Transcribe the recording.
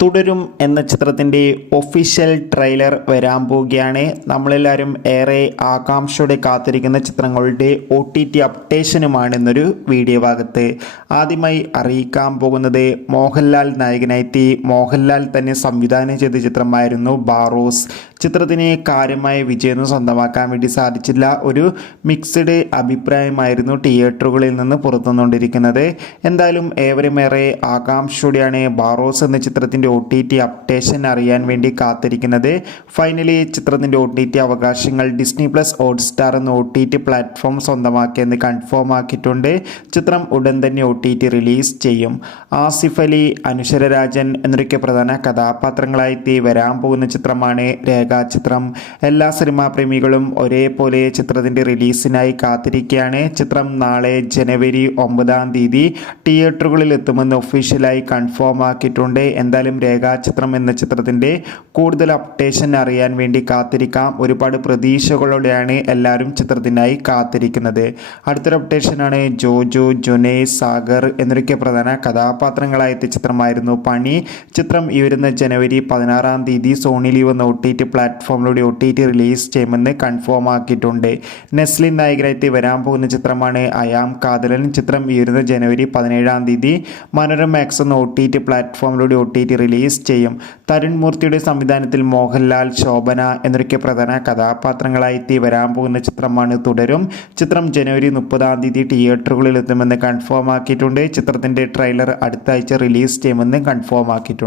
തുടരും എന്ന ചിത്രത്തിൻ്റെ ഒഫീഷ്യൽ ട്രെയിലർ വരാൻ പോവുകയാണ്. നമ്മളെല്ലാവരും ഏറെ ആകാംക്ഷയോടെ കാത്തിരിക്കുന്ന ചിത്രങ്ങളുടെ OTT അപ്ഡേഷനുമാണ് എന്നൊരു വീഡിയോ ഭാഗത്ത് ആദ്യമായി അറിയിക്കാൻ പോകുന്നത്. മോഹൻലാൽ നായകനായി മോഹൻലാൽ തന്നെ സംവിധാനം ചെയ്ത ചിത്രമായിരുന്നു ബാറോസ്. ചിത്രത്തിന് കാര്യമായ വിജയമൊന്നും സ്വന്തമാക്കാൻ വേണ്ടി സാധിച്ചില്ല. ഒരു മിക്സഡ് അഭിപ്രായമായിരുന്നു തിയേറ്ററുകളിൽ നിന്ന് പുറത്തുവന്നുകൊണ്ടിരിക്കുന്നത്. എന്തായാലും ഏവരുമേറെ ആകാംക്ഷയോടെയാണ് ബാറോസ് എന്ന ചിത്രത്തിൻ്റെ OTT അപ്ഡേഷൻ അറിയാൻ വേണ്ടി കാത്തിരിക്കുന്നത്. ഫൈനലി ചിത്രത്തിൻ്റെ OTT അവകാശങ്ങൾ ഡിസ്നി പ്ലസ് ഹോട്ട്സ്റ്റാർ എന്ന OTT പ്ലാറ്റ്ഫോം സ്വന്തമാക്കിയെന്ന് കൺഫേം ആക്കിയിട്ടുണ്ട്. ചിത്രം ഉടൻ തന്നെ OTT റിലീസ് ചെയ്യും. ആസിഫ് അലി, അനുശ്വര രാജൻ എന്നൊക്കെ പ്രധാന കഥാപാത്രങ്ങളായി വരാൻ പോകുന്ന ചിത്രമാണ് ചിത്രം. എല്ലാ സിനിമാ പ്രേമികളും ഒരേപോലെ ചിത്രത്തിൻ്റെ റിലീസിനായി കാത്തിരിക്കുകയാണ്. ചിത്രം നാളെ ജനുവരി 9 തിയേറ്ററുകളിൽ എത്തുമെന്ന് ഒഫീഷ്യലായി കൺഫേം ആക്കിയിട്ടുണ്ട്. എന്തായാലും ചിത്രം എന്ന ചിത്രത്തിൻ്റെ കൂടുതൽ അപ്ഡേഷൻ അറിയാൻ വേണ്ടി കാത്തിരിക്കാം. ഒരുപാട് പ്രതീക്ഷകളോടെയാണ് എല്ലാവരും ചിത്രത്തിനായി കാത്തിരിക്കുന്നത്. അടുത്തൊരു അപ്ഡേഷനാണ് ജോജോ, ജുനൈ, സാഗർ എന്നൊക്കെ പ്രധാന കഥാപാത്രങ്ങളായ ചിത്രമായിരുന്നു പണി. ചിത്രം ഈ വരുന്ന ജനുവരി 16 സോണി ലീവ് എന്ന OTT പ്ലാറ്റ്ഫോമിലൂടെ OTT റിലീസ് ചെയ്യുമെന്ന് കൺഫേം ആക്കിയിട്ടുണ്ട്. നെസ്ലിൻ നായകനായി വരാൻ പോകുന്ന ചിത്രമാണ് അയാം കാതലൻ. ചിത്രം ഈ വരുന്ന ജനുവരി 17 മനോരമ മാക്സ് എന്ന OTT പ്ലാറ്റ്ഫോമിലൂടെ OTT റിലീസ് ചെയ്യും. തരുൺ മൂർത്തിയുടെ സംവിധാനത്തിൽ മോഹൻലാൽ, ശോഭന എന്നൊക്കെ പ്രധാന കഥാപാത്രങ്ങളായി വരാൻ പോകുന്ന ചിത്രമാണ് തുടരും. ചിത്രം ജനുവരി 30 തിയേറ്ററുകളിൽ എത്തുമെന്ന് കൺഫേം ആക്കിയിട്ടുണ്ട്. ചിത്രത്തിൻ്റെ ട്രെയിലർ അടുത്ത ആഴ്ച റിലീസ് ചെയ്യുമെന്ന് കൺഫേം ആക്കിയിട്ടുണ്ട്.